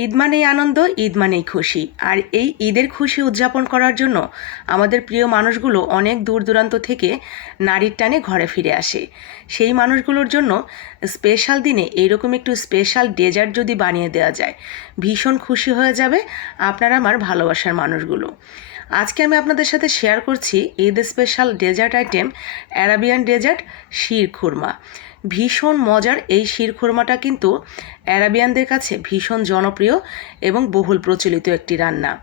ঈদ মানেই আনন্দ, ঈদ মানেই খুশি। আর এই ঈদের খুশি উদযাপন করার জন্য আমাদের প্রিয় মানুষগুলো অনেক দূর দূরান্ত থেকে নারীর টানে ঘরে ফিরে আসে। সেই মানুষগুলোর জন্য স্পেশাল দিনে এইরকম একটু স্পেশাল ডেজার্ট যদি বানিয়ে দেওয়া যায়, ভীষণ খুশি হয়ে যাবে আপনার আমার ভালোবাসার মানুষগুলো। আজকে আমি আপনাদের সাথে শেয়ার করছি Eid special dessert item Arabian dessert, sheer khurma. ভীষণ মজার এই শিরখোরমাটা কিন্তু অ্যারাবিয়ানদের কাছে ভীষণ জনপ্রিয় এবং বহুল প্রচলিত একটি রান্না।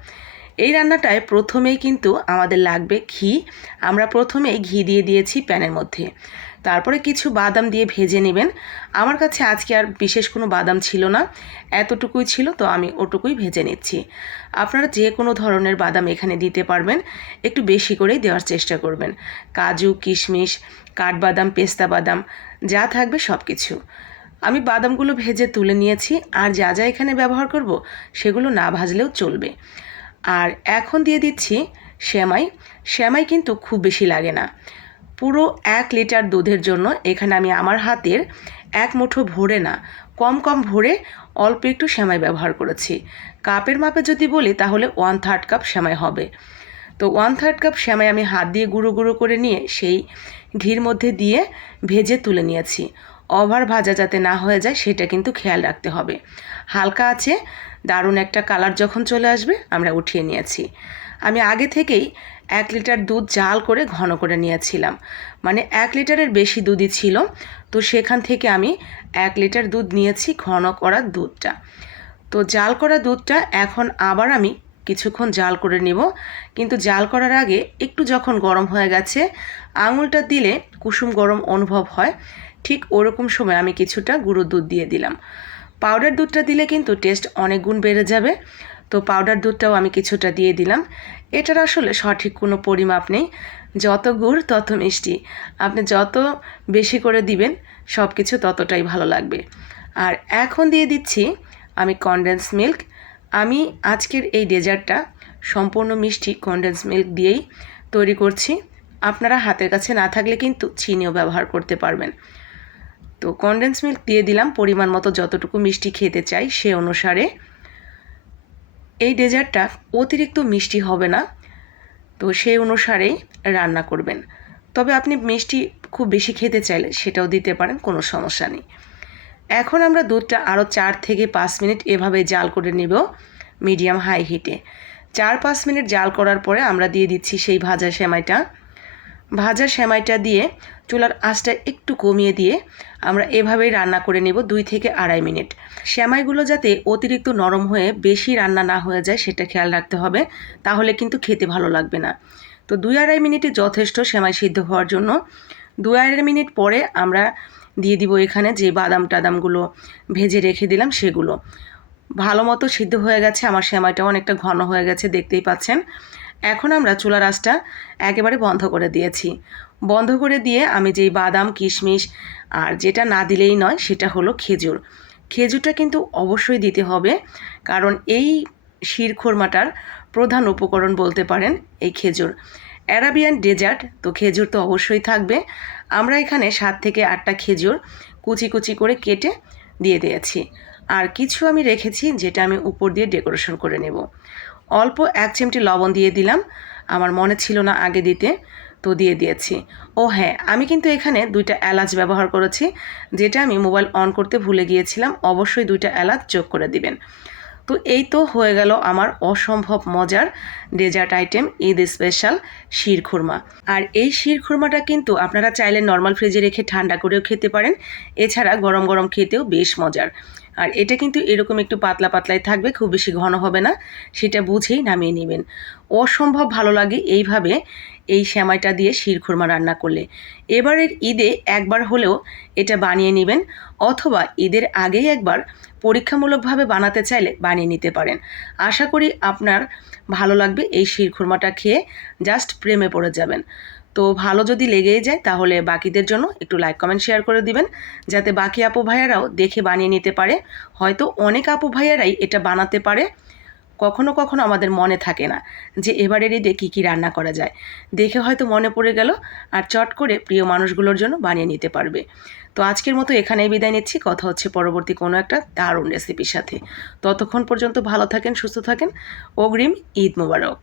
এই রান্নাটায় প্রথমেই কিন্তু আমাদের লাগবে ঘি। আমরা প্রথমেই ঘি দিয়ে দিয়েছি প্যানের মধ্যে। তারপরে কিছু বাদাম দিয়ে ভেজে নেবেন। আমার কাছে আজকে আর বিশেষ কোনো বাদাম ছিল না। এতটুকুই ছিল, তো আমি ওটুকুই ভেজে নিচ্ছি। আপনারা যে কোনো ধরনের বাদাম এখানে দিতে পারবেন। একটু বেশি করেই দেওয়ার চেষ্টা করবেন। কাজু, কিশমিশ, কাঠবাদাম, পেস্তা বাদাম, যা থাকবে সব কিছু আমি বাদামগুলো ভেজে তুলে নিয়েছি। আর যা যা এখানে ব্যবহার করব, সেগুলো না ভাজলেও চলবে। আর এখন দিয়ে দিচ্ছি শ্যামাই শ্যামাই কিন্তু খুব বেশি লাগে না। পুরো এক লিটার দুধের জন্য এখানে আমি আমার হাতের এক মুঠো ভরে না, কম কম ভরে অল্প একটু শ্যামাই ব্যবহার করেছি। কাপের মাপে যদি বলি তাহলে ওয়ান থার্ড কাপ শ্যামাই হবে। তো ওয়ান থার্ড কাপ শ্যামাই আমি হাত দিয়ে গুঁড়ো গুঁড়ো করে নিয়ে সেই ঘির মধ্যে দিয়ে ভেজে তুলে নিয়েছি। ওভার ভাজা যাতে না হয়ে যায় সেটা কিন্তু খেয়াল রাখতে হবে। হালকা আছে, দারুণ একটা কালার যখন চলে আসবে আমরা উঠিয়ে নিয়েছি। আমি আগে থেকেই এক লিটার দুধ জাল করে ঘন করে নিয়েছিলাম। মানে এক লিটারের বেশি দুধই ছিল। তো সেখান থেকে আমি এক লিটার দুধ নিয়েছি ঘন করা দুধটা। তো জাল করা দুধটা এখন আবার আমি কিছুক্ষণ জাল করে নেব। কিন্তু জাল করার আগে একটু যখন গরম হয়ে গেছে, আঙুলটা দিলে কুসুম গরম অনুভব হয়। ঠিক ওরকম সময় আমি কিছুটা গুঁড়ো দুধ দিয়ে দিলাম। পাউডার দুধটা দিলে কিন্তু টেস্ট অনেক গুণ বেড়ে যাবে। তো পাউডার দুধটাও আমি কিছুটা দিয়ে দিলাম। এটার আসলে সঠিক কোনো পরিমাপ নেই। যত গুড়, তত মিষ্টি। আপনি যত বেশি করে দিবেন সব কিছু ততটাই ভালো লাগবে। আর এখন দিয়ে দিচ্ছি আমি কনডেন্স মিল্ক আমি আজকের এই ডেজার্টটা সম্পূর্ণ মিষ্টি কনডেন্স মিল্ক দিয়েই তৈরি করছি। আপনারা হাতের কাছে না থাকলে কিন্তু চিনিও ব্যবহার করতে পারবেন। তো কনডেন্স মিল্ক দিয়ে দিলাম। পরিমাণ মতো যতটুকু মিষ্টি খেতে চাই সে অনুসারে এই ডেজার্টটা অতিরিক্ত মিষ্টি হবে না। তো সেই অনুসারেই রান্না করবেন। তবে আপনি মিষ্টি খুব বেশি খেতে চাইলে সেটাও দিতে পারেন, কোনো সমস্যা নেই। এখন আমরা দুধটা আরও চার থেকে পাঁচ মিনিট এভাবে জাল করে নেব মিডিয়াম হাই হিটে। চার পাঁচ মিনিট জাল করার পরে আমরা দিয়ে দিচ্ছি সেই ভাজা সেমাইটা। ভাজা সেমাইটা দিয়ে চুলার আঁচটা একটু কমিয়ে দিয়ে আমরা এভাবেই রান্না করে নেব দুই থেকে আড়াই মিনিট। সেমাইগুলো যাতে অতিরিক্ত নরম হয়ে বেশি রান্না না হয়ে যায় সেটা খেয়াল রাখতে হবে, তাহলে কিন্তু খেতে ভালো লাগবে না। তো দুই আড়াই মিনিটে যথেষ্ট সেমাই সিদ্ধ হওয়ার জন্য দুই আড়াই মিনিট পরে আমরা দিয়ে দিব এখানে যে বাদাম টাদামগুলো ভেজে রেখে দিলাম সেগুলো। ভালো মতো সিদ্ধ হয়ে গেছে, আমার সেমাইটা অনেকটা ঘন হয়ে গেছে, দেখতেই পাচ্ছেন। এখন আমরা চুলার আঁচটা একেবারে বন্ধ করে দিয়েছি। বন্ধ করে দিয়ে আমি যেই বাদাম, কিশমিশ আর যেটা না দিলেই নয় সেটা হলো খেজুর। খেজুরটা কিন্তু অবশ্যই দিতে হবে কারণ এই শিরখোরমাটার প্রধান উপকরণ বলতে পারেন এই খেজুর। অ্যারাবিয়ান ডেজার্ট, তো খেজুর তো অবশ্যই থাকবে। আমরা এখানে সাত থেকে আটটা খেজুর কুচি কুচি করে কেটে দিয়ে দিয়েছি। আর কিছু আমি রেখেছি যেটা আমি উপর দিয়ে ডেকোরেশন করে নেব। অল্প এক চিমটি লবণ দিয়ে দিলাম। আমার মনে ছিল না আগে দিতে, তো দিয়ে দিয়েছি। ও হ্যাঁ আমি কিন্তু এখানে দুইটা এলাচ ব্যবহার করেছি, যেটা আমি মোবাইল অন করতে ভুলে গিয়েছিলাম। অবশ্যই দুইটা এলাচ যোগ করে দিবেন। তো এই তো হয়ে গেল আমার অসম্ভব মজার dessert item, Eid special sheer khurma আর এই শিরখুরমাটা কিন্তু আপনারা চাইলে নর্মাল ফ্রিজে রেখে ঠান্ডা করেও খেতে পারেন। এছাড়া গরম গরম খেতেও বেশ মজার। আর এটা কিন্তু এরকম একটু পাতলা পাতলাই থাকবে, খুব বেশি ঘন হবে না। সেটা বুঝেই নামিয়ে নেবেন। অসম্ভব ভালো লাগে এইভাবে এই শ্যামাইটা দিয়ে শিরখুরমা রান্না করলে। এবারের ঈদে একবার হলেও এটা বানিয়ে নেবেন, অথবা ঈদের আগেই একবার পরীক্ষামূলকভাবে বানাতে চাইলে বানিয়ে নিতে পারেন। আশা করি আপনার ভালো লাগবে এই শিরখুরমাটা খেয়ে, জাস্ট প্রেমে পড়ে যাবেন। তো ভালো যদি লেগেই যায়, তাহলে বাকিদের জন্য একটু লাইক কমেন্ট শেয়ার করে দিবেন, যাতে বাকি আপু ভাইয়ারাও দেখে বানিয়ে নিতে পারে। হয়তো অনেক আপু ভাইয়ারাই এটা বানাতে পারে, কখনো কখনো আমাদের মনে থাকে না যে এবারের ঈদে কী কী রান্না করা যায়। দেখে হয়তো মনে পড়ে গেল, আর চট করে প্রিয় মানুষগুলোর জন্য বানিয়ে নিতে পারবে। তো আজকের মতো এখানেই বিদায় নিচ্ছি, কথা হচ্ছে পরবর্তী কোনো একটা দারুণ রেসিপির সাথে। ততক্ষণ পর্যন্ত ভালো থাকেন, সুস্থ থাকেন, অগ্রিম ঈদ মোবারক।